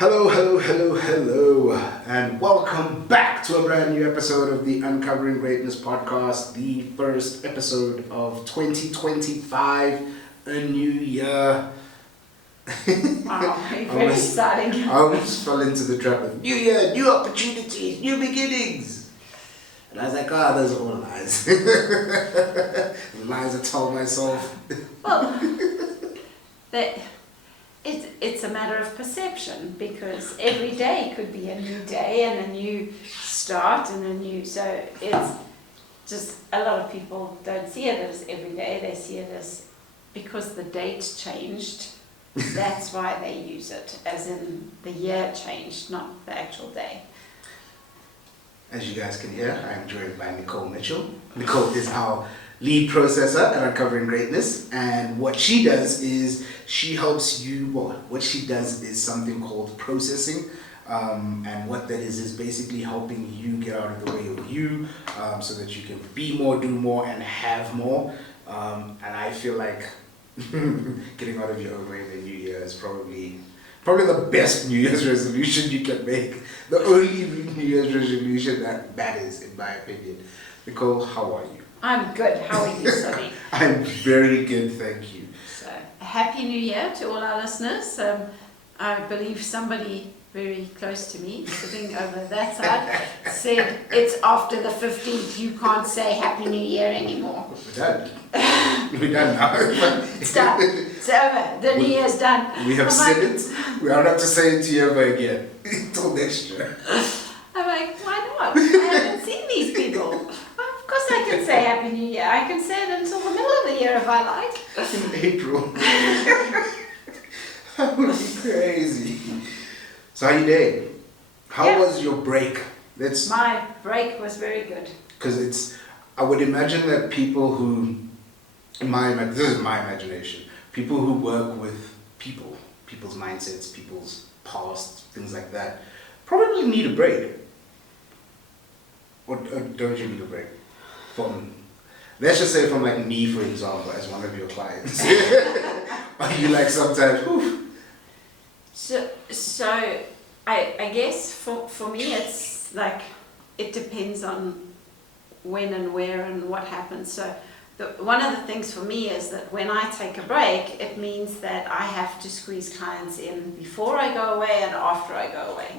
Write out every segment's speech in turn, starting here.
Hello, and welcome back to a brand new episode of the Uncovering Greatness podcast, the first episode of 2025, a new year. Wow, very exciting. I almost fell into the trap of new year, new opportunities, new beginnings. And I was like, those are all lies. The lies I told myself. Well, it's a matter of perception, because every day could be a new day and a new start so it's just, a lot of people don't see it as every day. They see it as, because the date changed, that's why they use it, as in the year changed, not the actual day. As you guys can hear, I'm joined by Nicole Mitchell. Nicole is our lead processor at Uncovering Greatness, and what she does is she helps you, what she does is something called processing, and what that is basically helping you get out of the way of you, so that you can be more, do more, and have more, and I feel like getting out of your own way in the new year is probably the best New Year's resolution you can make. The only New Year's resolution that matters, in my opinion. Nicole, how are you? I'm good. How are you, Sonny? I'm very good, thank you. So, Happy New Year to all our listeners. I believe somebody very close to me, sitting over that side, said it's after the 15th, you can't say Happy New Year anymore. We're done. We're done now. It's done. It's over. The New Year's done. We have said it. We don't have to say it to you ever again. Until next year. I'm like, why not? I haven't seen these people. Of course I can say Happy New Year. I can say it until the middle of the year if I like. In April. That would be crazy. So how you doing? How was your break? My break was very good. Because I would imagine that people who, this is my imagination, people who work with people's mindsets, people's past, things like that, probably need a break. Or don't you need a break? Let's just say from like me, for example, as one of your clients. Are you like sometimes, whew. So I guess for me it's like, it depends on when and where and what happens. So one of the things for me is that when I take a break, it means that I have to squeeze clients in before I go away and after I go away.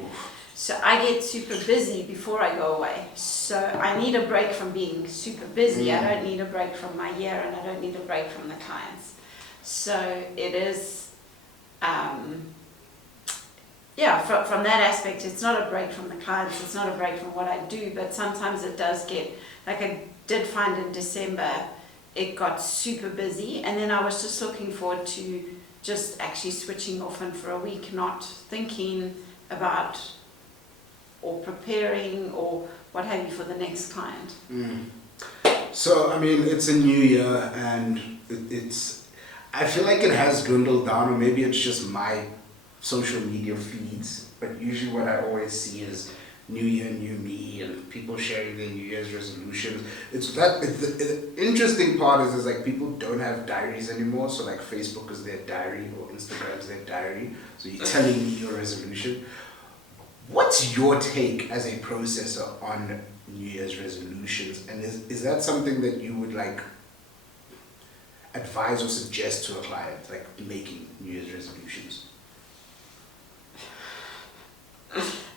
So I get super busy before I go away. So I need a break from being super busy. I don't need a break from my year, and I don't need a break from the clients. So it is, from that aspect, it's not a break from the clients, it's not a break from what I do, but sometimes it does get, like I did find in December, it got super busy, and then I was just looking forward to just actually switching off and for a week, not thinking about or preparing or what have you for the next client. So, I mean, it's a new year, and I feel like it has dwindled down, or maybe it's just my social media feeds, but usually what I always see is new year, new me, and people sharing their New Year's resolutions. The interesting part is like people don't have diaries anymore, so like Facebook is their diary or Instagram is their diary, so you're telling me your resolution. What's your take as a processor on New Year's resolutions, and is that something that you would like advise or suggest to a client, like making New Year's resolutions?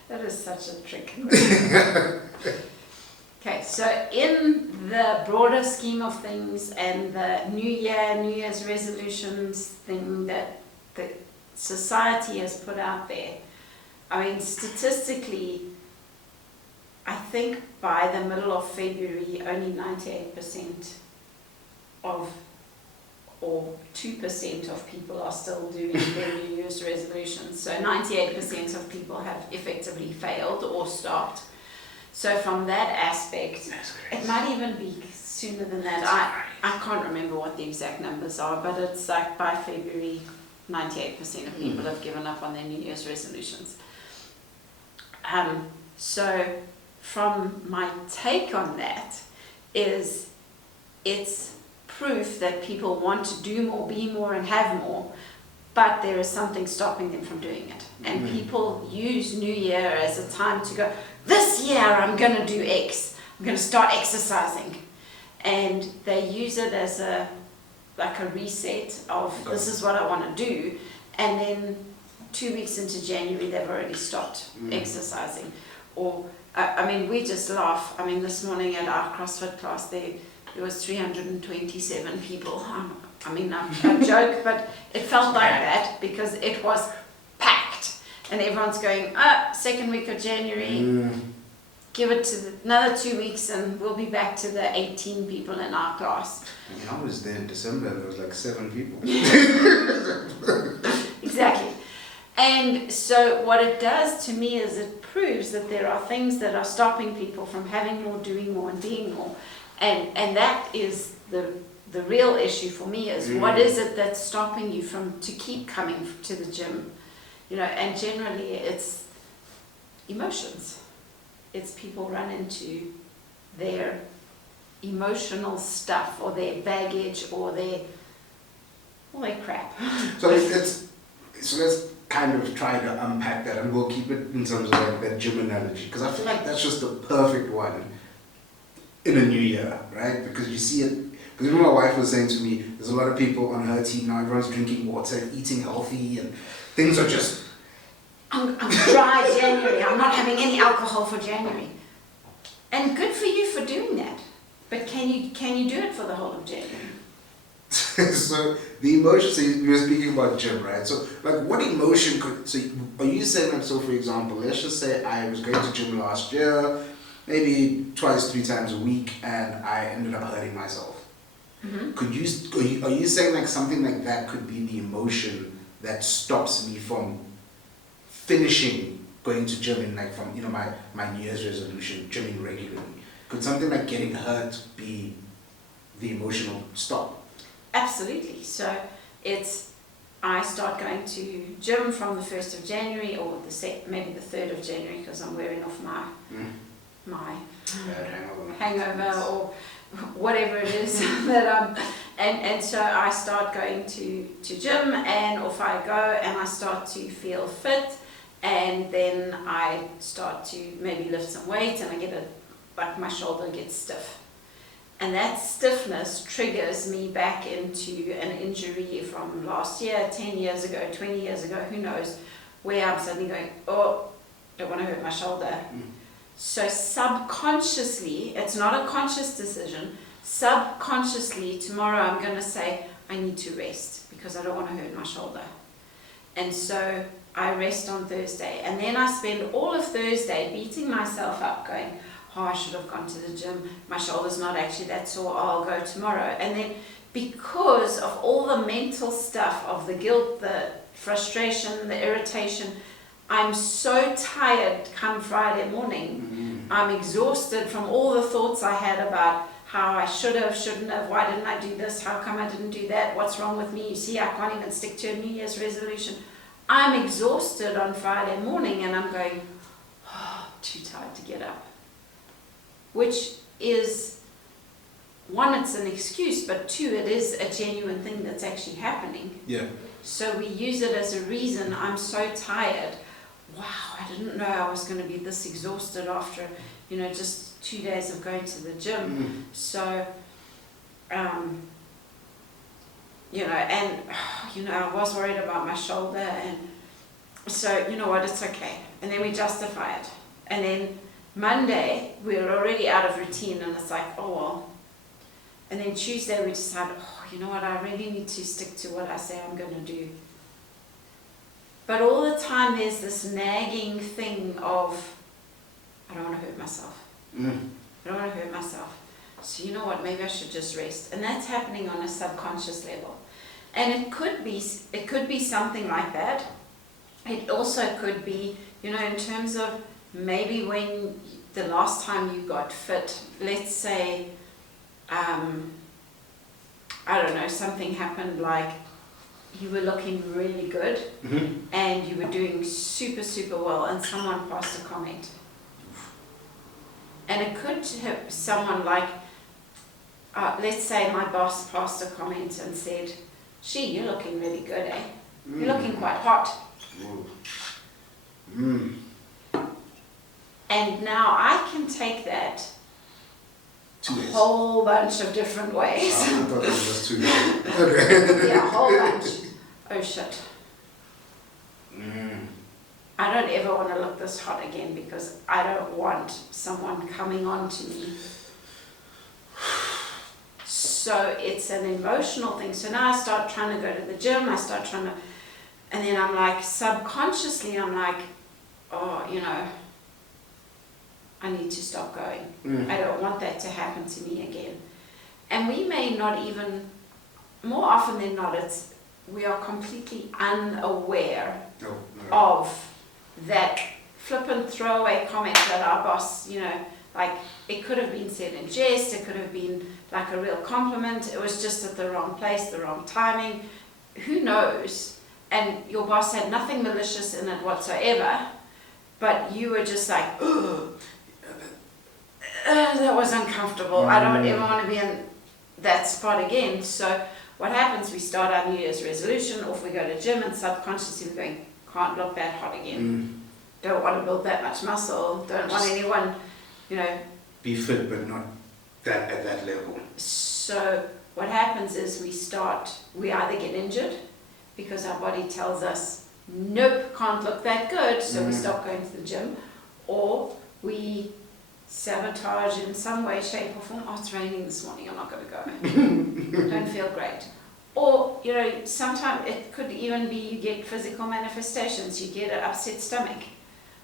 That is such a trick question. Okay, so in the broader scheme of things and the New Year's resolutions thing that the society has put out there, I mean, statistically, I think by the middle of February, only 98% or 2% of people are still doing their New Year's resolutions. So 98% of people have effectively failed or stopped. So from that aspect, it might even be sooner than that. I can't remember what the exact numbers are, but it's like by February, 98% of people have given up on their New Year's resolutions. So from my take on that is it's proof that people want to do more, be more, and have more, but there is something stopping them from doing it. And people use New Year as a time to go, this year I'm going to do X, I'm going to start exercising. And they use it as a reset of this is what I want to do, and then 2 weeks into January they've already stopped exercising. Or I mean, we just laugh. I mean, this morning at our CrossFit class there was 327 people. I mean, I joke, but it felt like that because it was packed, and everyone's going, second week of January, give it to another 2 weeks and we'll be back to the 18 people in our class. I mean, I was there in December, there was like 7 people. Exactly. And so what it does to me is it proves that there are things that are stopping people from having more, doing more, and being more. And that is the real issue for me is what is it that's stopping you from to keep coming to the gym? You know, and generally it's emotions. It's people run into their emotional stuff or their baggage or their crap. So let's kind of try to unpack that, and we'll keep it in terms of like that gym analogy, because I feel like that's just the perfect one in a new year, right? Because you see it. Because my wife was saying to me, there's a lot of people on her team now. Everyone's drinking water, eating healthy, and things are just. I'm dry January. I'm not having any alcohol for January, and good for you for doing that. But can you do it for the whole of January? So the emotion. So you were speaking about gym, right? So like, what emotion could? So are you saying like, so for example, let's just say I was going to gym last year, maybe 2-3 times a week, and I ended up hurting myself. Are you saying like something like that could be the emotion that stops me from finishing going to gym and like from my New Year's resolution, gymming regularly? Could something like getting hurt be the emotional stop? Absolutely. So I start going to gym from the 1st of January or maybe the 3rd of January because I'm wearing off my hangover or whatever it is that and so I start going to gym, and off I go, and I start to feel fit, and then I start to maybe lift some weight, and I get my shoulder gets stiff, and that stiffness triggers me back into an injury from last year, 10 years ago, 20 years ago, who knows, where I'm suddenly going, don't want to hurt my shoulder. So subconsciously, it's not a conscious decision, subconsciously tomorrow I'm going to say, I need to rest because I don't want to hurt my shoulder. And so I rest on Thursday, and then I spend all of Thursday beating myself up going, I should have gone to the gym, my shoulder's not actually that sore, I'll go tomorrow. And then because of all the mental stuff of the guilt, the frustration, the irritation, I'm so tired come Friday morning. I'm exhausted from all the thoughts I had about how I should have, shouldn't have, why didn't I do this, how come I didn't do that, what's wrong with me, you see I can't even stick to a New Year's resolution. I'm exhausted on Friday morning, and I'm going, too tired to get up. Which is, one, it's an excuse, but two, it is a genuine thing that's actually happening. Yeah. So we use it as a reason. I'm so tired. Wow, I didn't know I was going to be this exhausted after, just 2 days of going to the gym. So, and, I was worried about my shoulder, and so, you know what, it's okay. And then we justify it. And then Monday, we're already out of routine, and it's like, oh well. And then Tuesday, we decide, you know what, I really need to stick to what I say I'm going to do. But all the time there's this nagging thing of, I don't want to hurt myself. I don't want to hurt myself. So you know what, maybe I should just rest. And that's happening on a subconscious level. And it could be something like that. It also could be, in terms of maybe when the last time you got fit, let's say, I don't know, something happened like you were looking really good and you were doing super, super well, and someone passed a comment. And it could have someone like, let's say my boss passed a comment and said, gee, you're looking really good, eh? You're looking quite hot. And now I can take that a whole bunch of different ways. I thought it was just 2 days. Okay. Yeah, a whole bunch. Oh shit. I don't ever want to look this hot again because I don't want someone coming on to me. So it's an emotional thing. So now I start trying to go to the gym, and then I'm like, subconsciously, I'm like, oh, you know, I need to stop going. I don't want that to happen to me again. And we may not even, more often than not, we are completely unaware of that flippant throwaway comment that our boss, you know, like it could have been said in jest, it could have been like a real compliment, it was just at the wrong place, the wrong timing, who knows? And your boss had nothing malicious in it whatsoever, but you were just like, ugh, that was uncomfortable, I don't ever want to be in that spot again. So what happens, we start our New Year's resolution, off we go to gym, and subconsciously we're going, can't look that hot again. Don't want to build that much muscle, don't want anyone, you know. Be fit, but not that at that level. So what happens is we either get injured because our body tells us, nope, can't look that good, so we stop going to the gym, or we sabotage in some way, shape or form. Oh, it's raining this morning, I'm not going to go. Don't feel great. Or, you know, sometimes it could even be you get physical manifestations. You get an upset stomach.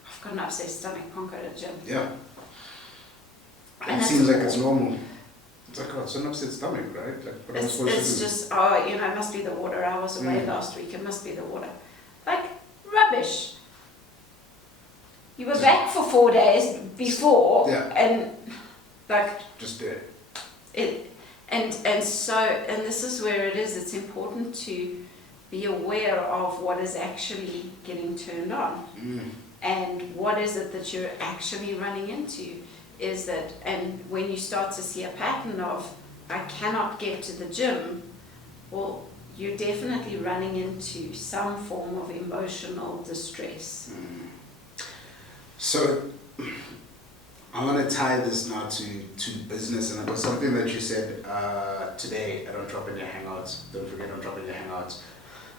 I've got an upset stomach, can't go to the gym. Yeah. And it seems like it's normal. It's like, oh, it's an upset stomach, right? Like, what it's just, oh, you know, it must be the water. I was away last week, it must be the water. Like, rubbish. You were back for 4 days before, and like... Just do it. And this is where it is, it's important to be aware of what is actually getting turned on. And what is it that you're actually running into is that, and when you start to see a pattern of, I cannot get to the gym, well, you're definitely running into some form of emotional distress. So, I want to tie this now to business, and it was something that you said today at Entrepreneur Hangouts. Don't forget Entrepreneur Hangouts.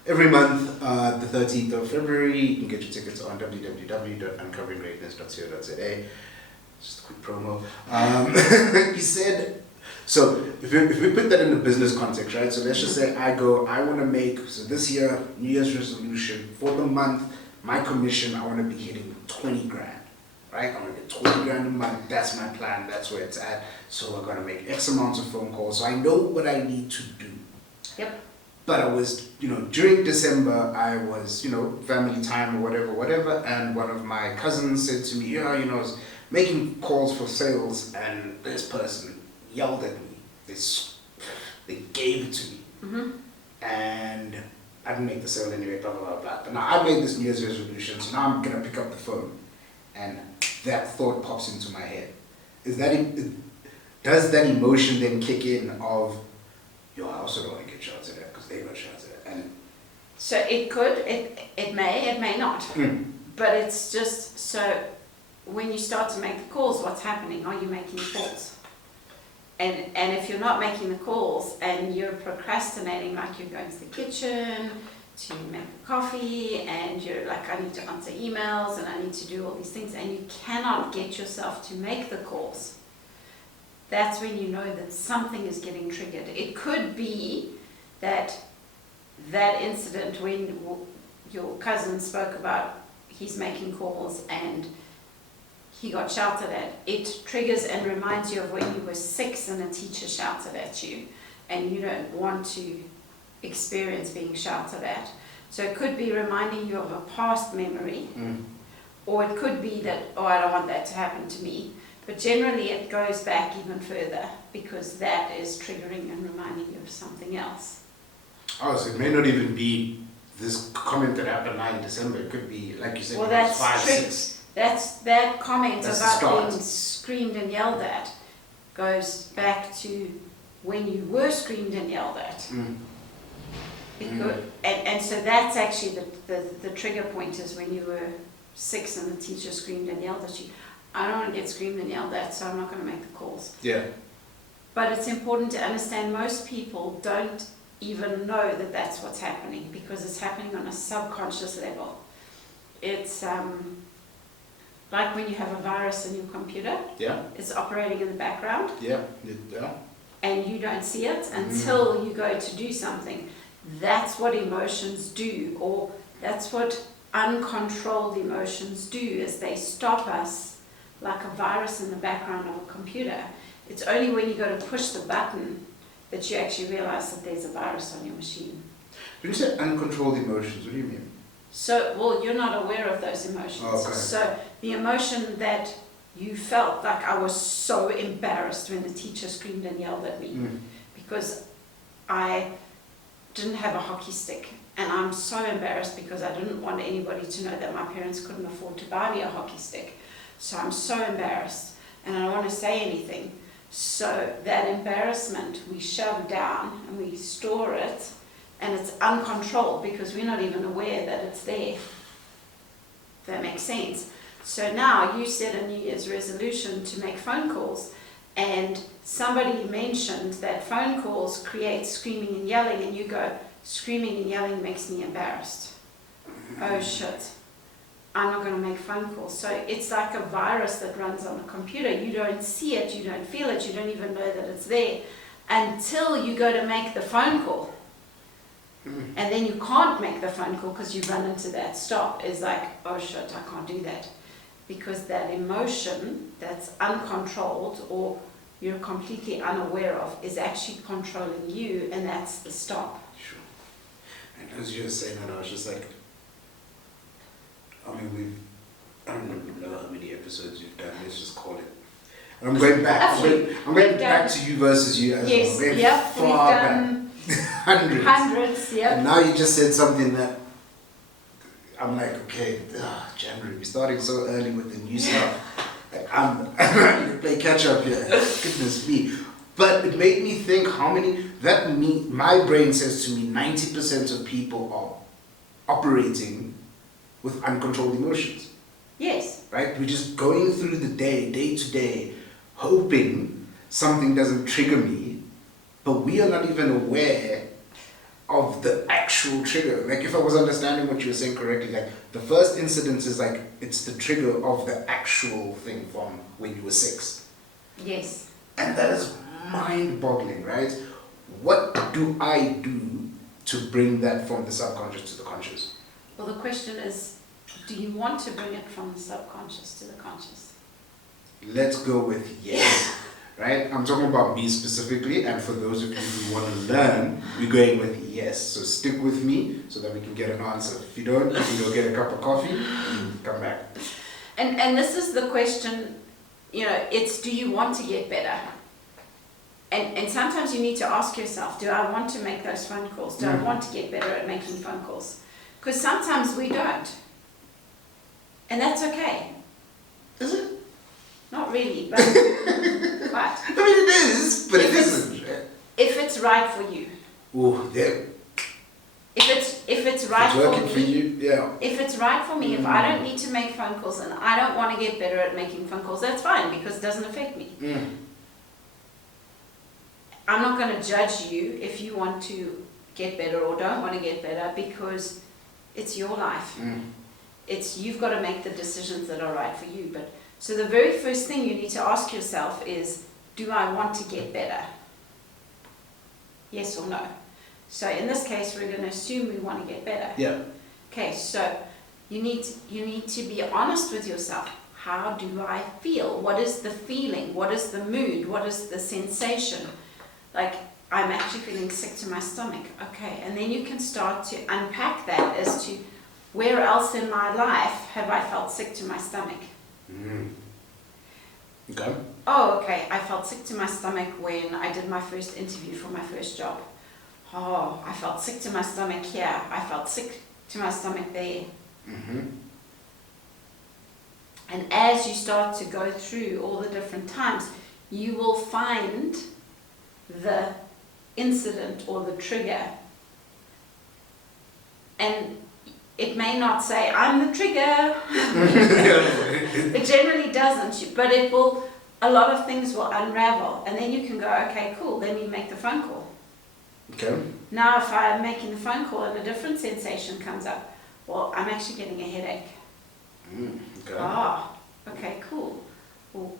Every month, the 13th of February, you can get your tickets on www.uncoveringgreatness.co.za. Just a quick promo. You said, so if we put that in a business context, right? So let's just say I want to make, so this year, New Year's resolution, for the month, my commission, I want to be hitting 20 grand. Right? I'm going to get 20 grand a month. That's my plan. That's where it's at. So we're going to make X amounts of phone calls. So I know what I need to do. Yep. But I was, during December, I was, family time or whatever. And one of my cousins said to me, I was making calls for sales, and this person yelled at me. They gave it to me. And I didn't make the sale anyway, blah, blah, blah, blah. But now I made this New Year's resolution, so now I'm going to pick up the phone. And that thought pops into my head. Does that emotion then kick in of, I also don't want to get shouted at because they got shouted at? And so it could, it may not. But it's just, so when you start to make the calls, what's happening? Are you making the calls? And if you're not making the calls and you're procrastinating, like you're going to the kitchen to make coffee, and you're like, I need to answer emails and I need to do all these things, and you cannot get yourself to make the calls, that's when you know that something is getting triggered. It could be that incident when your cousin spoke about he's making calls and he got shouted at. It triggers and reminds you of when you were 6 and a teacher shouted at you, and you don't want to experience being shouted at. So it could be reminding you of a past memory, or it could be that, I don't want that to happen to me. But generally it goes back even further, because that is triggering and reminding you of something else. Oh, so it may not even be this comment that happened now in December. It could be, like you said, well, that's 5, 6. That comment That's about being screamed and yelled at goes back to when you were screamed and yelled at. Because, and so that's actually the trigger point is when you were 6 and the teacher screamed and yelled at you. I don't want to get screamed and yelled at, so I'm not going to make the calls. Yeah. But it's important to understand most people don't even know that that's what's happening because it's happening on a subconscious level. It's like when you have a virus in your computer. Yeah. It's operating in the background. Yeah. Yeah. And you don't see it until you go to do something. That's what emotions do, or that's what uncontrolled emotions do, is they stop us like a virus in the background of a computer. It's only when you go to push the button that you actually realize that there's a virus on your machine. When you say uncontrolled emotions, what do you mean? So, well, you're not aware of those emotions. Oh, okay. So the emotion that you felt, like I was so embarrassed when the teacher screamed and yelled at me because I didn't have a hockey stick. And I'm so embarrassed because I didn't want anybody to know that my parents couldn't afford to buy me a hockey stick. So I'm so embarrassed and I don't want to say anything. So that embarrassment we shove down and we store it, and it's uncontrolled because we're not even aware that it's there. If that makes sense. So now you set a New Year's resolution to make phone calls, and somebody mentioned that phone calls create screaming and yelling, and you go, screaming and yelling makes me embarrassed. Oh shit, I'm not going to make phone calls. So it's like a virus that runs on a computer. You don't see it, you don't feel it, you don't even know that it's there until you go to make the phone call. And then you can't make the phone call because you run into that stop. It's like, oh shit, I can't do that. Because that emotion that's uncontrolled or you're completely unaware of is actually controlling you, and that's the stop. Sure. And as you were saying that, I was just like, I mean, I don't even know how many episodes you've done, let's just call it. And I'm going back, I'm going back to you versus you as yes, well. Yep, we've done Hundreds. Hundreds, yep. And now you just said something that I'm like, okay, January, we're starting so early with the new stuff. Like, I'm going to play catch up here. Goodness me. But it made me think how many, my brain says to me 90% of people are operating with uncontrolled emotions. Yes. Right? We're just going through the day to day, hoping something doesn't trigger me, but we are not even aware of the actual trigger. Like, if I was understanding what you were saying correctly, like the first incident is like it's the trigger of the actual thing from when you were 6. Yes. And that is mind-boggling, right? What do I do to bring that from the subconscious to the conscious? Well, the question is, do you want to bring it from the subconscious to the conscious? Let's go with yes. Right? I'm talking about me specifically, and for those of you who want to learn, we're going with yes. So stick with me so that we can get an answer. If you don't, you go get a cup of coffee and come back. And this is the question, it's do you want to get better? And sometimes you need to ask yourself, do I want to make those phone calls? Do I want to get better at making phone calls? Because sometimes we don't. And that's okay. Is it? Not really, but... but I mean, it is, but it isn't. If it's right for you. Oh, yeah. If it's right it's working for me, you, yeah. if it's right for me, if I don't need to make phone calls and I don't want to get better at making phone calls, that's fine because it doesn't affect me. I'm not going to judge you if you want to get better or don't want to get better because it's your life. You've got to make the decisions that are right for you. But so the very first thing you need to ask yourself is, do I want to get better? Yes or no? So in this case, we're going to assume we want to get better. Yeah. Okay, so you need to be honest with yourself. How do I feel? What is the feeling? What is the mood? What is the sensation? Like, I'm actually feeling sick to my stomach. Okay, and then you can start to unpack that as to where else in my life have I felt sick to my stomach? Okay. Oh, okay, I felt sick to my stomach when I did my first interview for my first job. Oh, I felt sick to my stomach here. I felt sick to my stomach there. And as you start to go through all the different times, you will find the incident or the trigger And it may not say, I'm the trigger. It generally doesn't, but it will, a lot of things will unravel. And then you can go, okay, cool, let me make the phone call. Okay. Now if I'm making the phone call and a different sensation comes up, well, I'm actually getting a headache. Okay. Ah, okay, cool. Well,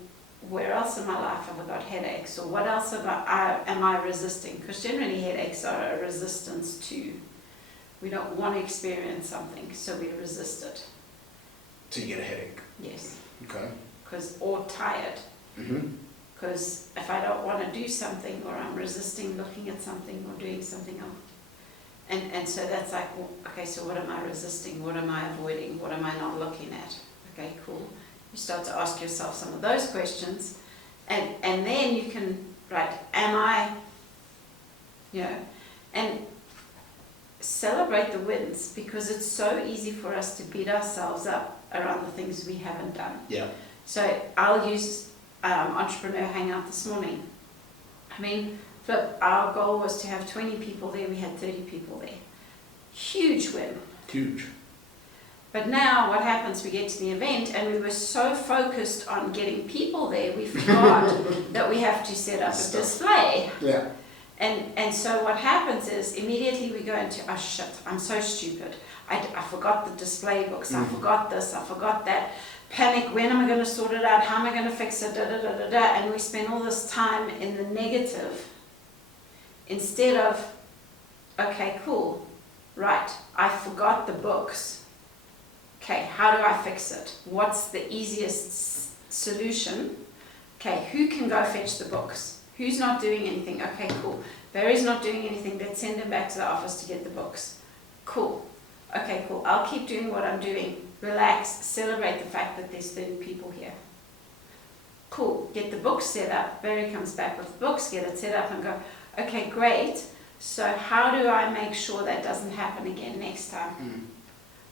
where else in my life have I got headaches? Or what else am I resisting? Because generally headaches are a resistance to, we don't want to experience something, so we resist it. So you get a headache. Yes. Okay. Or tired. Mm-hmm. Because if I don't want to do something, or I'm resisting looking at something or doing something else. And so that's like, well, okay, so what am I resisting? What am I avoiding? What am I not looking at? Okay, cool. You start to ask yourself some of those questions, and then you can, right, am I, and celebrate the wins, because it's so easy for us to beat ourselves up around the things we haven't done. Yeah. So I'll use Entrepreneur Hangout this morning. I mean, Flip, our goal was to have 20 people there, we had 30 people there. Huge win. Huge. But now what happens, we get to the event and we were so focused on getting people there, we forgot that we have to set up a display. Yeah. And so what happens is immediately we go into, oh shit, I'm so stupid. I forgot the display books, I forgot this, I forgot that. Panic, when am I going to sort it out? How am I going to fix it? Da, da, da, da, da. And we spend all this time in the negative instead of, okay, cool, right, I forgot the books. Okay, how do I fix it? What's the easiest solution? Okay, who can go fetch the books? Who's not doing anything? Okay, cool. Barry's not doing anything. Let's send him back to the office to get the books. Cool. Okay, cool. I'll keep doing what I'm doing. Relax. Celebrate the fact that there's 30 people here. Cool. Get the books set up. Barry comes back with the books, get it set up and go, okay, great. So how do I make sure that doesn't happen again next time?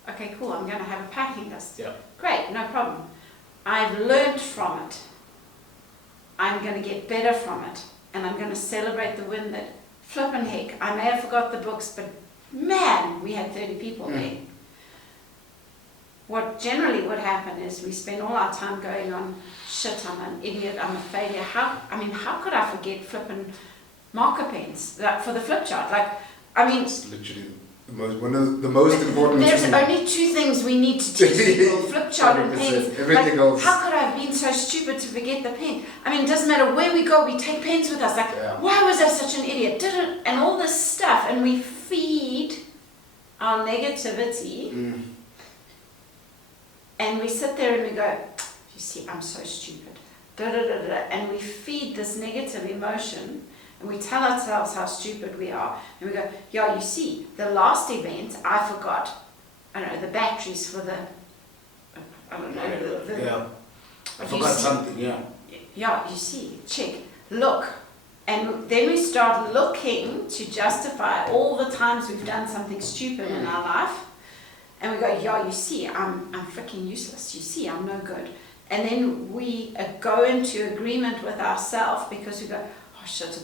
Okay, cool. I'm going to have a packing list. Yeah. Great, no problem. I've learned from it. I'm going to get better from it. And I'm going to celebrate the win that, flippin' heck, I may have forgot the books, but man, we had 30 people there. What generally would happen is we spend all our time going on, shit, I'm an idiot, I'm a failure. How could I forget flippin' marker pens for the flip chart? It's literally one of the most important. There's only two things we need to teach people: flip chart and pens. Everything else. How could I have been so stupid to forget the pen? I mean, it doesn't matter where we go, we take pens with us. Why was I such an idiot? And all this stuff, and we feed our negativity, and we sit there and we go, you see, I'm so stupid. And we feed this negative emotion. And we tell ourselves how stupid we are. And we go, yeah, you see, the last event, I forgot, I don't know, the batteries for the, I don't know, I forgot something, yeah. Yeah, you see, check, look. And then we start looking to justify all the times we've done something stupid in our life. And we go, yeah, you see, I'm freaking useless. You see, I'm no good. And then we go into agreement with ourselves because we go, oh shit,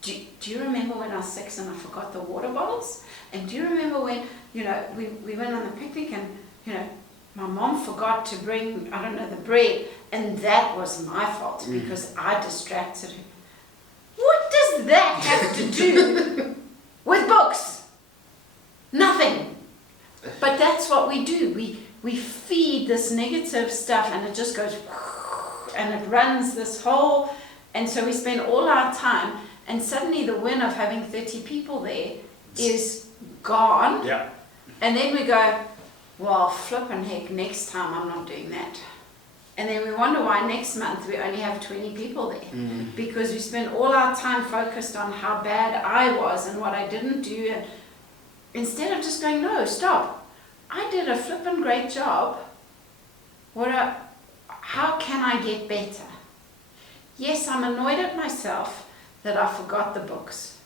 do you remember when I was 6 and I forgot the water bottles? And do you remember when, we went on the picnic and, my mom forgot to bring, I don't know, the bread, and that was my fault because I distracted her. What does that have to do with books? Nothing. But that's what we do. We feed this negative stuff and it just goes, and it runs this whole. And so we spend all our time, and suddenly the win of having 30 people there is gone. Yeah. And then we go, well, flippin' heck, next time I'm not doing that. And then we wonder why next month we only have 20 people there. Because we spend all our time focused on how bad I was and what I didn't do. And instead of just going, no, stop. I did a flippin' great job. How can I get better? Yes, I'm annoyed at myself that I forgot the books.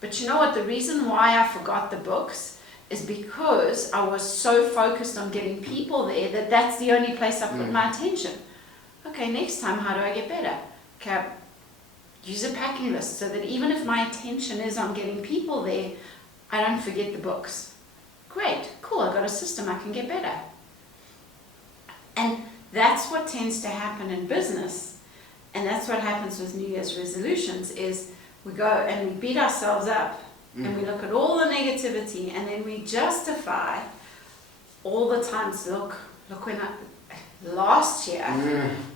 But you know what? The reason why I forgot the books is because I was so focused on getting people there that's the only place I put my attention. Okay, next time, how do I get better? Okay, use a packing list so that even if my attention is on getting people there, I don't forget the books. Great, cool, I got a system, I can get better. And that's what tends to happen in business, and that's what happens with New Year's resolutions, is we go and we beat ourselves up, and we look at all the negativity, and then we justify all the times, look when last year,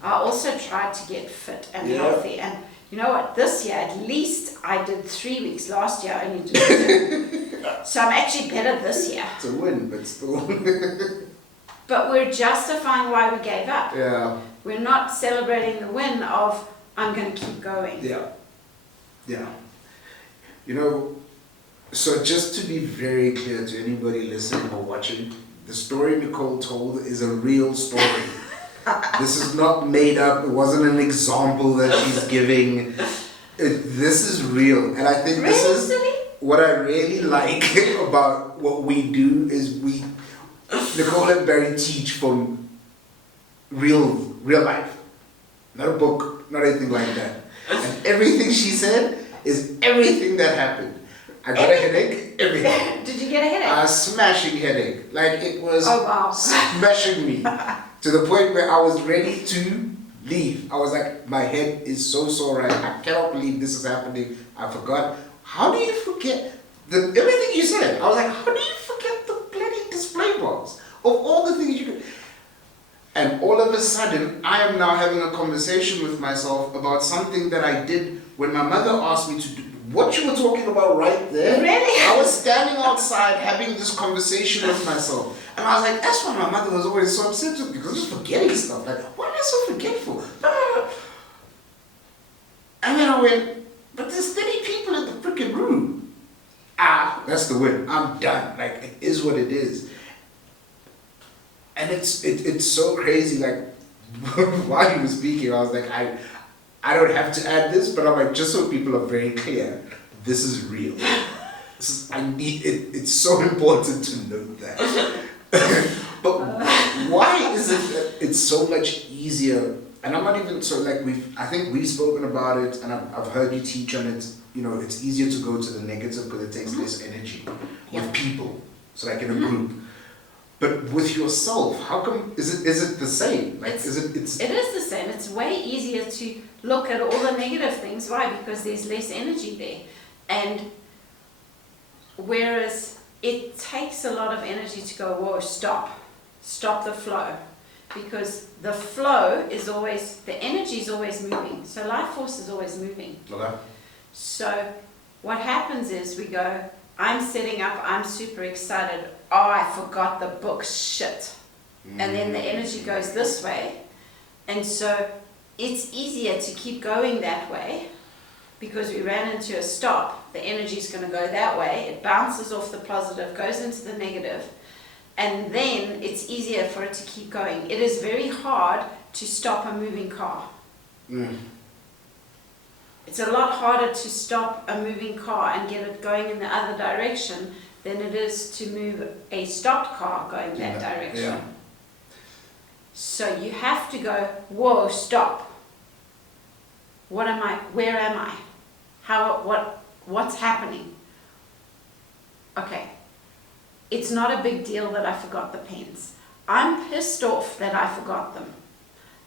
I also tried to get fit and healthy, and you know what, this year at least I did 3 weeks, last year I only did 2. So I'm actually better this year. It's a win, but still. But we're justifying why we gave up. Yeah. We're not celebrating the win of, I'm going to keep going. Yeah. Yeah. You know, so just to be very clear to anybody listening or watching, the story Nicole told is a real story. This is not made up. It wasn't an example that she's giving. This is real. And I think this is what I really like about what we do is Nicole and Barry teach from real life. Not a book, not anything like that. And everything she said is everything that happened. I got a headache, everything. Did you get a headache? A smashing headache. Like it was smashing me. To the point where I was ready to leave. I was like, my head is so sore right. I cannot believe this is happening. I forgot. How do you forget everything you said? I was like, how do you forget the bloody display box of all the things you could? And all of a sudden, I am now having a conversation with myself about something that I did when my mother asked me to do. What you were talking about right there, really? I was standing outside having this conversation with myself. And I was like, that's why my mother was always so upset with me, because I was forgetting stuff. Like, why am I so forgetful? And then I went, but there's 30 people in the freaking room. That's the win. I'm done. Like, it is what it is. And it's so crazy. Like, while you were speaking, I was like, I don't have to add this, but I'm like, just so people are very clear, this is real. It's so important to note that. But why is it that it's so much easier? And I'm not even so like I think we've spoken about it, and I've heard you teach on it. You know, it's easier to go to the negative because it takes less energy with people. So like in a group. But with yourself, how come is it the same? Like it is the same. It's way easier to look at all the negative things. Why? Because there's less energy there. And whereas it takes a lot of energy to go, whoa, stop the flow. Because the flow is always, the energy is always moving. So life force is always moving. Okay. So what happens is we go, I'm setting up, I'm super excited. Oh, I forgot the book, shit. And then the energy goes this way. And so it's easier to keep going that way because we ran into a stop. The energy is going to go that way. It bounces off the positive, goes into the negative, and then it's easier for it to keep going. It is very hard to stop a moving car. It's a lot harder to stop a moving car and get it going in the other direction than it is to move a stopped car going that direction. Yeah. So you have to go, whoa, stop. What am I? Where am I? What's happening? Okay. It's not a big deal that I forgot the pens. I'm pissed off that I forgot them.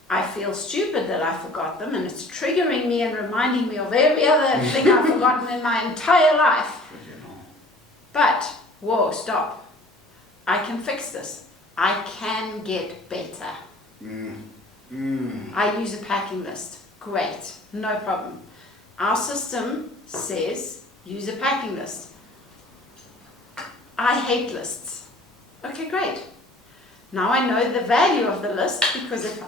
I feel stupid that I forgot them, and it's triggering me and reminding me of every other thing I've forgotten in my entire life. But, whoa, stop. I can fix this. I can get better. I use a packing list. Great, no problem. Our system says use a packing list. I hate lists. Okay, great. Now I know the value of the list because if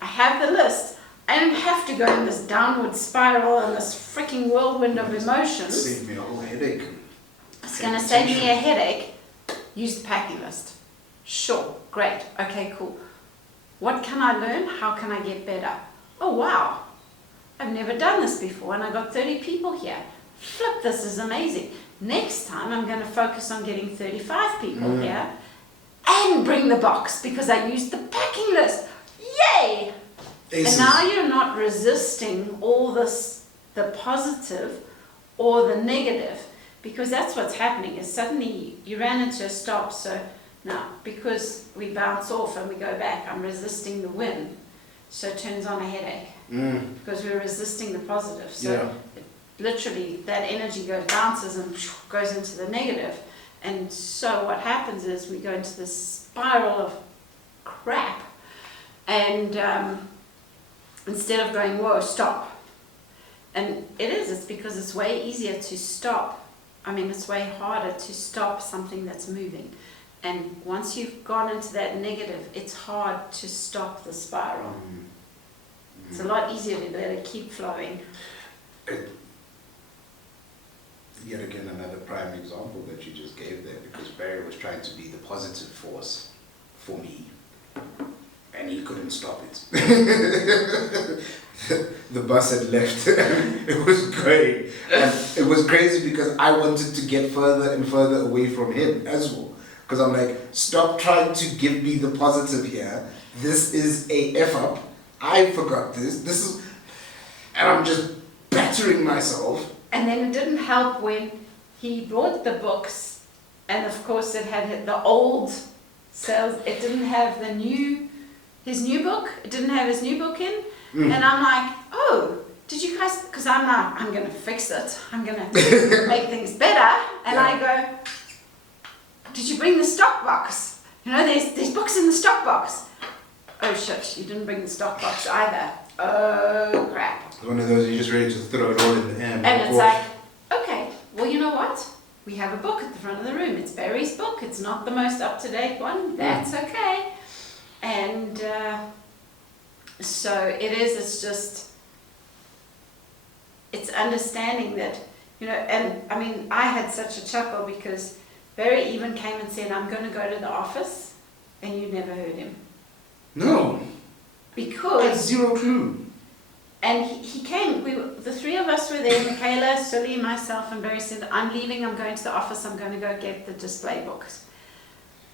I have the list, I don't have to go in this downward spiral and this freaking whirlwind of emotions. Save me a whole headache. It's going to save me a headache. Use the packing list. Sure, great, okay, cool. What can I learn? How can I get better? Oh wow, I've never done this before and I got 30 people here. Flip, this is amazing. Next time I'm going to focus on getting 35 people here and bring the box because I used the packing list. Yay! Aces. And now you're not resisting all this, the positive or the negative. because that's what's happening, is suddenly you ran into a stop. So now, because we bounce off and we go back, I'm resisting the win. So it turns on a headache because we're resisting the positive. So literally that energy bounces and goes into the negative. And so what happens is we go into this spiral of crap, and instead of going, whoa, stop. And it's because it's way easier to stop. I mean, it's way harder to stop something that's moving. And once you've gone into that negative, it's hard to stop the spiral. It's a lot easier to let it keep flowing. Yet again, another prime example that you just gave there, because Barry was trying to be the positive force for me, and he couldn't stop it. The bus had left. It was great. And it was crazy because I wanted to get further and further away from him as well. Because I'm like, stop trying to give me the positive here. This is a F up. I forgot this. And I'm just battering myself. And then it didn't help when he brought the books, and of course it had the old sales. It didn't have his new book. It didn't have his new book in. And I'm like, oh, did you guys? Because I'm like, I'm gonna fix it. I'm gonna make things better. And I go, did you bring the stock box? You know, there's books in the stock box. Oh shit, you didn't bring the stock box either. Oh crap. It's one of those you're just ready to throw it all in the air. And it's like, okay, well, you know what? We have a book at the front of the room. It's Barry's book. It's not the most up-to-date one. That's okay. And so it's understanding that, you know, and I mean, I had such a chuckle because Barry even came and said, I'm going to go to the office, and you never heard him. No. Because... I had zero clue. And he came, the three of us were there, Michaela, Sully, myself, and Barry said, I'm leaving, I'm going to the office, I'm going to go get the display books.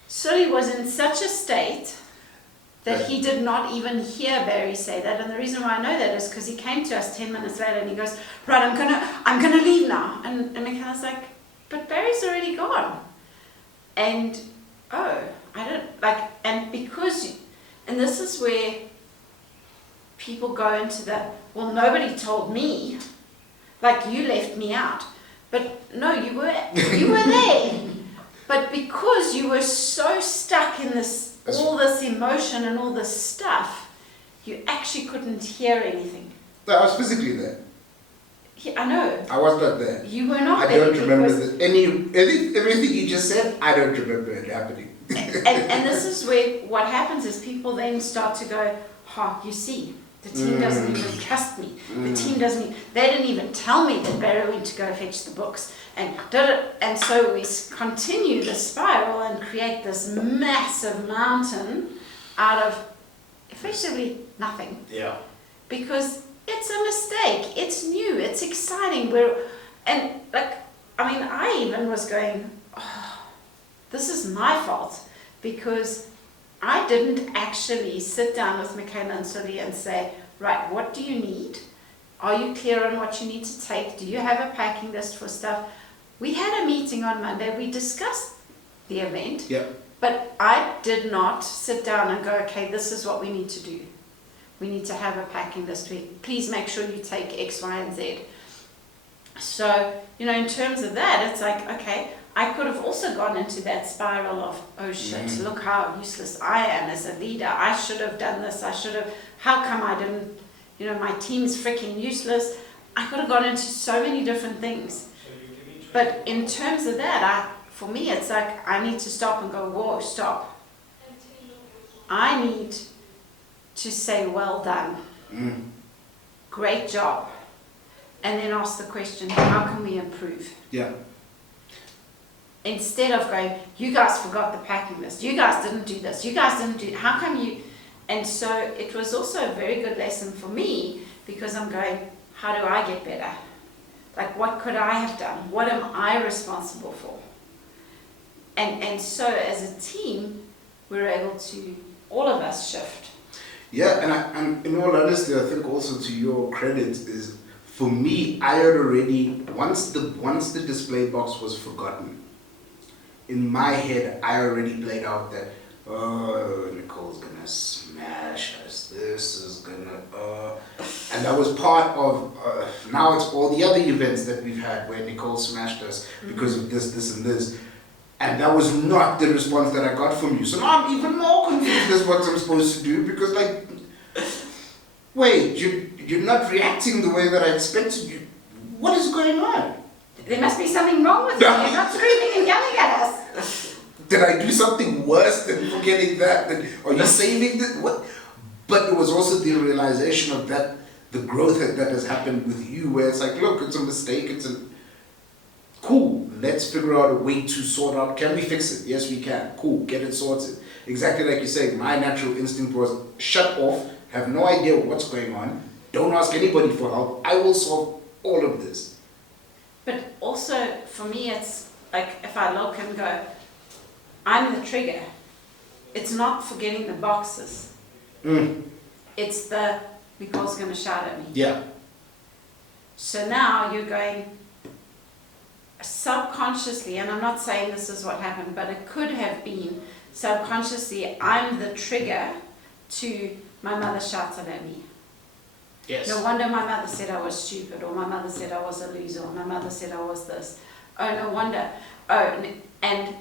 Sully was in such a state that he did not even hear Barry say that, and the reason why I know that is because he came to us 10 minutes later and he goes, right, I'm gonna leave now. And Michaela's like, but Barry's already gone. And, oh, I don't, like, and because, and this is where people go into that, well, nobody told me, like you left me out. But no, you were there. But because you were so stuck in this, all this emotion and all this stuff, you actually couldn't hear anything. No, I was physically there. I know. I was not there. You were not I there. don't remember everything you just said. I don't remember it happening. and this is where what happens is people then start to go, you see, the team doesn't even trust me. The team doesn't. They didn't even tell me that Barry went to go fetch the books, and so we continue the spiral and create this massive mountain out of effectively nothing. Yeah. Because it's a mistake. It's new. It's exciting. I even was going, this is my fault, because I didn't actually sit down with Michaela and Sully and say, right, what do you need? Are you clear on what you need to take? Do you have a packing list for stuff? We had a meeting on Monday. We discussed the event. Yeah. But I did not sit down and go, okay, this is what we need to do. We need to have a packing list. Please make sure you take X, Y, and Z. So, in terms of that, it's like, okay, I could have also gone into that spiral of, oh shit, look how useless I am as a leader. I should have done this. How come I didn't, my team's freaking useless. I could have gone into so many different things. But in terms of that, for me, it's like, I need to stop and go, whoa, stop. I need to say, well done. Great job. And then ask the question, how can we improve? Yeah. Instead of going, you guys forgot the packing list, you guys didn't do this, you guys didn't do, how come you? And so it was also a very good lesson for me, because I'm going, how do I get better? Like, what could I have done? What am I responsible for? And so as a team, we're able to, all of us, shift. Yeah, and in all honesty, I think also to your credit is for me, I had already, once the display box was forgotten, in my head, I already played out that, oh, Nicole's gonna smash us. This is gonna, and that was part of, now it's all the other events that we've had where Nicole smashed us because of this, this, and this. And that was not the response that I got from you. So now I'm even more confused as what I'm supposed to do because, like, wait, you're not reacting the way that I expected you. What is going on? There must be something wrong with you. You're not screaming and yelling at us. Did I do something worse than forgetting that? Are you saving this? What? But it was also the realization of that, the growth that has happened with you, where it's like, look, it's a mistake. It's a cool. Let's figure out a way to sort out. Can we fix it? Yes, we can. Cool. Get it sorted. Exactly like you say. My natural instinct was shut off. Have no idea what's going on. Don't ask anybody for help. I will solve all of this. But also, for me, it's like if I look and go, I'm the trigger. It's not forgetting the boxes. It's the Nicole's going to shout at me. Yeah. So now you're going subconsciously, and I'm not saying this is what happened, but it could have been subconsciously, I'm the trigger to my mother shouted at me. Yes. No wonder my mother said I was stupid, or my mother said I was a loser, or my mother said I was this. Oh, no wonder. Oh, and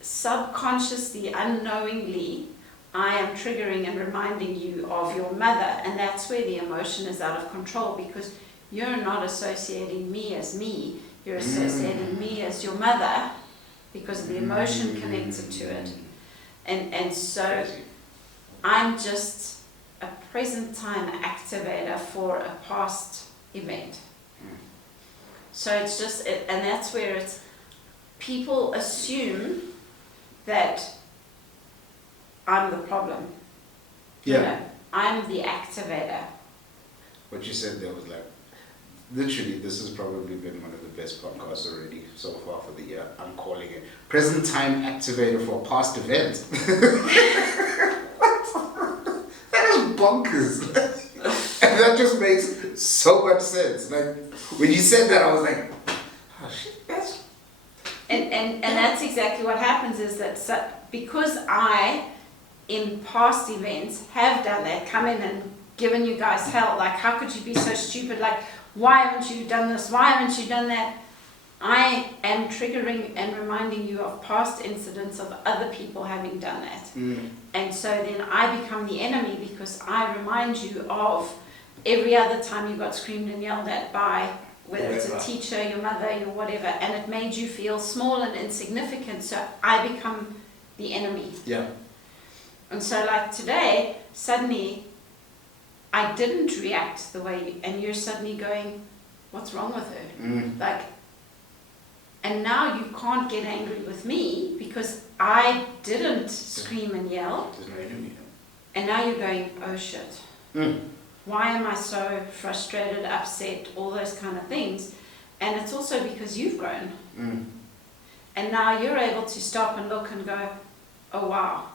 subconsciously, unknowingly, I am triggering and reminding you of your mother, and that's where the emotion is out of control, because you're not associating me as me, you're associating me as your mother, because of the emotion connected to it. And so I'm just a present time activator for a past event. So it's just, and that's where it's, people assume that I'm the problem. Yeah. You know, I'm the activator. What you said there was like, literally, this has probably been one of the best podcasts already so far for the year. I'm calling it present time activator for a past event. What? That is bonkers. And that just makes so much sense. Like, when you said that, I was like, oh shit, that's... And that's exactly what happens, is that because I, in past events, have done that, come in and given you guys hell, like, how could you be so stupid, like, why haven't you done this, why haven't you done that? I am triggering and reminding you of past incidents of other people having done that. And so then I become the enemy, because I remind you of every other time you got screamed and yelled at by, whether it's a teacher, your mother, your whatever, and it made you feel small and insignificant, so I become the enemy. Yeah. And so like today, suddenly, I didn't react the way, and you're suddenly going, what's wrong with her? Like, and now you can't get angry with me because I didn't scream and yell. And now you're going, oh shit. Why am I so frustrated, upset, all those kind of things? And it's also because you've grown. And now you're able to stop and look and go, oh wow,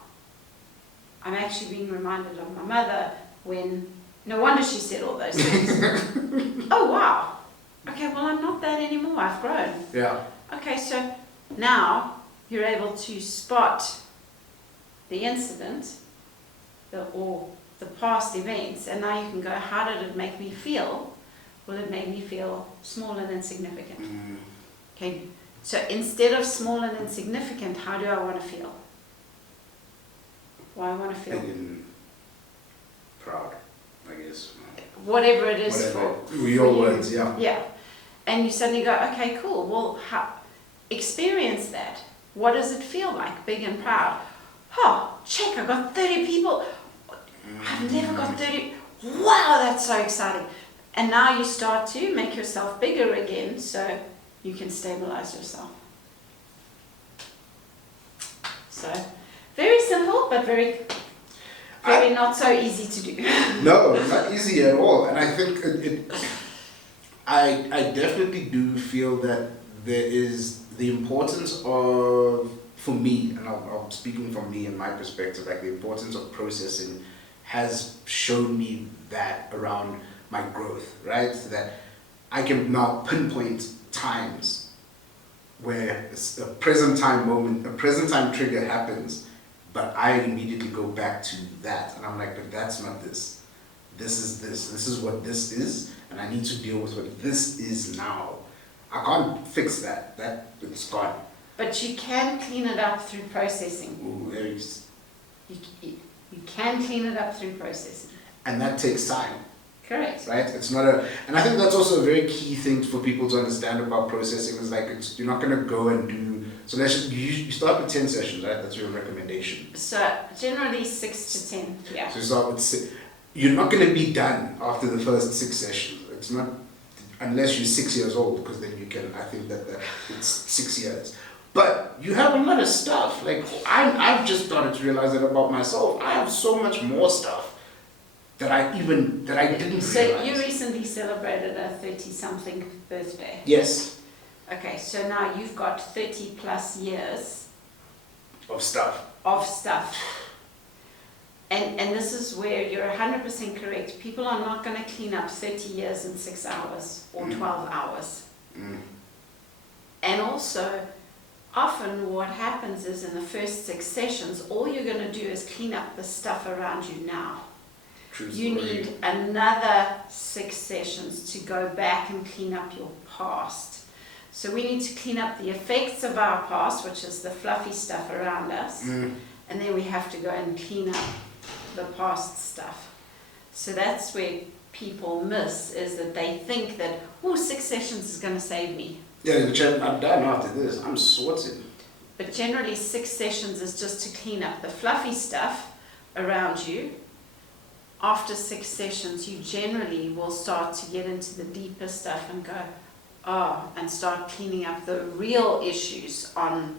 I'm actually being reminded of my mother when, no wonder she said all those things. Oh wow, okay, well I'm not that anymore, I've grown. Yeah. Okay, so now you're able to spot the incident, or the past events, and now you can go, how did it make me feel? Well, it made me feel small and insignificant. Okay, so instead of small and insignificant, how do I want to feel? Well, I want to feel proud, I guess. Whatever it is for your you. words, yeah. Yeah, and you suddenly go, okay, cool. Well, experience that. What does it feel like? Big and proud. Oh, check! I got 30 people. I've never got 30. Wow, that's so exciting. And now you start to make yourself bigger again, so you can stabilize yourself. So, very simple, but very not so easy to do. No, not easy at all. And I think I definitely do feel that there is the importance of, for me, and I'm speaking from me and my perspective, like the importance of processing has shown me that around my growth, right? So that I can now pinpoint times where a present time moment, a present time trigger happens, but I immediately go back to that. And I'm like, but that's not this. This is this. This is what this is. And I need to deal with what this is now. I can't fix that. It's gone. But you can clean it up through processing. Ooh, You can clean it up through processing. and that takes time. Correct. Right? It's not and I think that's also a very key thing for people to understand about processing is like, you're not going to go and do, so you start with 10 sessions, right? That's your recommendation. So generally 6 to 10, yeah. So you start with you're not going to be done after the first 6 sessions. It's not, unless you're 6 years old, because then you can, I think that it's 6 years. But you have a lot of stuff. Like, I've just started to realize that about myself. I have so much more stuff that I didn't realize. So you recently celebrated a 30-something birthday. Yes. Okay, so now you've got 30 plus years Of stuff. And this is where you're 100% correct. People are not going to clean up 30 years in 6 hours or 12 hours. And also, often what happens is in the first 6 sessions, all you're going to do is clean up the stuff around you now. You need another 6 sessions to go back and clean up your past. So we need to clean up the effects of our past, which is the fluffy stuff around us. And then we have to go and clean up the past stuff. So that's where people miss, is that they think that, 6 sessions is going to save me. Yeah, I'm done after this. I'm sorted. But generally 6 sessions is just to clean up the fluffy stuff around you. After 6 sessions, you generally will start to get into the deeper stuff and go, and start cleaning up the real issues on.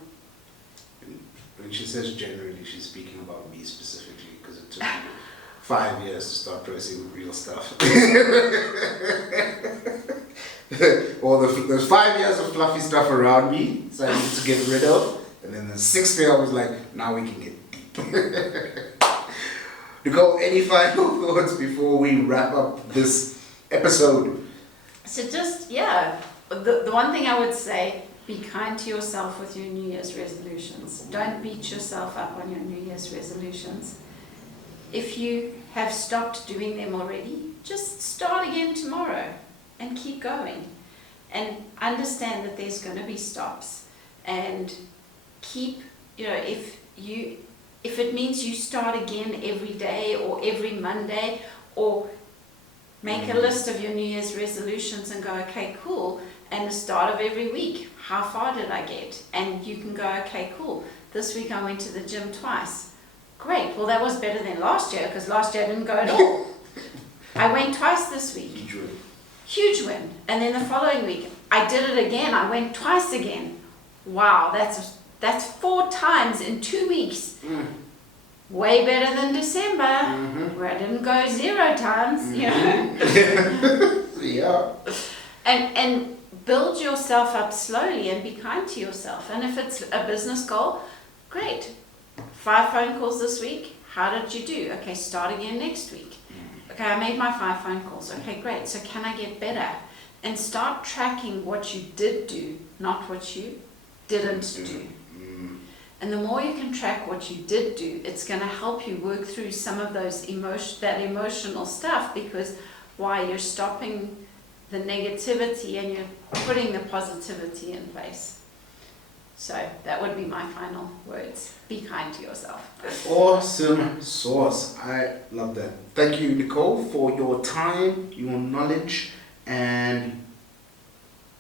When she says generally, she's speaking about me specifically, because it took me 5 years to start processing real stuff. Or there's 5 years of fluffy stuff around me, so I need to get rid of. And then the 6th year, I was like, now we can get deep. Nicole, any final thoughts before we wrap up this episode? So the one thing I would say, be kind to yourself with your New Year's resolutions. Don't beat yourself up on your New Year's resolutions. If you have stopped doing them already, just start again tomorrow and keep going. And understand that there's going to be stops. And keep, if it means you start again every day or every Monday, or make a list of your New Year's resolutions and go, okay, cool. And the start of every week, how far did I get? And you can go, okay, cool. This week I went to the gym twice. Great. Well, that was better than last year, because last year I didn't go at all. I went twice this week. Huge win. And then the following week, I did it again. I went twice again. Wow, that's 4 times in 2 weeks. Way better than December, where I didn't go 0 times, Yeah. And build yourself up slowly and be kind to yourself. And if it's a business goal, great. 5 phone calls this week. How did you do? Okay, start again next week. Okay, I made my 5 phone calls. Okay, great. So can I get better? And start tracking what you did do, not what you didn't do. And the more you can track what you did do, it's going to help you work through some of those that emotional stuff, because you're stopping the negativity and you're putting the positivity in place. So that would be my final words. Be kind to yourself. Awesome sauce. I love that. Thank you, Nicole, for your time, your knowledge, and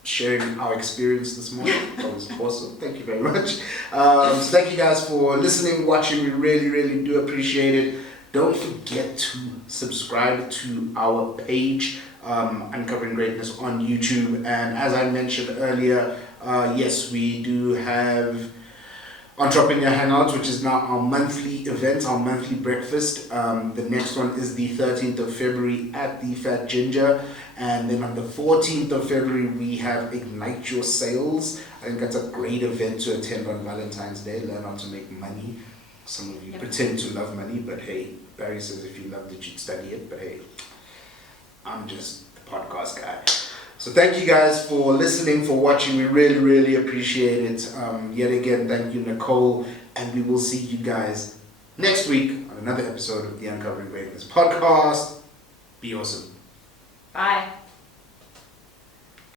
sharing our experience this morning. That was awesome. Thank you very much. So thank you guys for listening, watching. We really, really do appreciate it. Don't forget to subscribe to our page, Uncovering Greatness on YouTube. And as I mentioned earlier, yes, we do have Entrepreneur Hangouts, which is now our monthly event, our monthly breakfast. The next one is the 13th of February at the Fat Ginger. And then on the 14th of February, we have Ignite Your Sales. I think that's a great event to attend on Valentine's Day. Learn how to make money. Some of you pretend to love money, but hey, Barry says if you loved it, you'd study it. But hey, I'm just the podcast guy. So thank you guys for listening, for watching. We really, really appreciate it. Yet again, thank you, Nicole. And we will see you guys next week on another episode of the Uncovering Greatness podcast. Be awesome. Bye.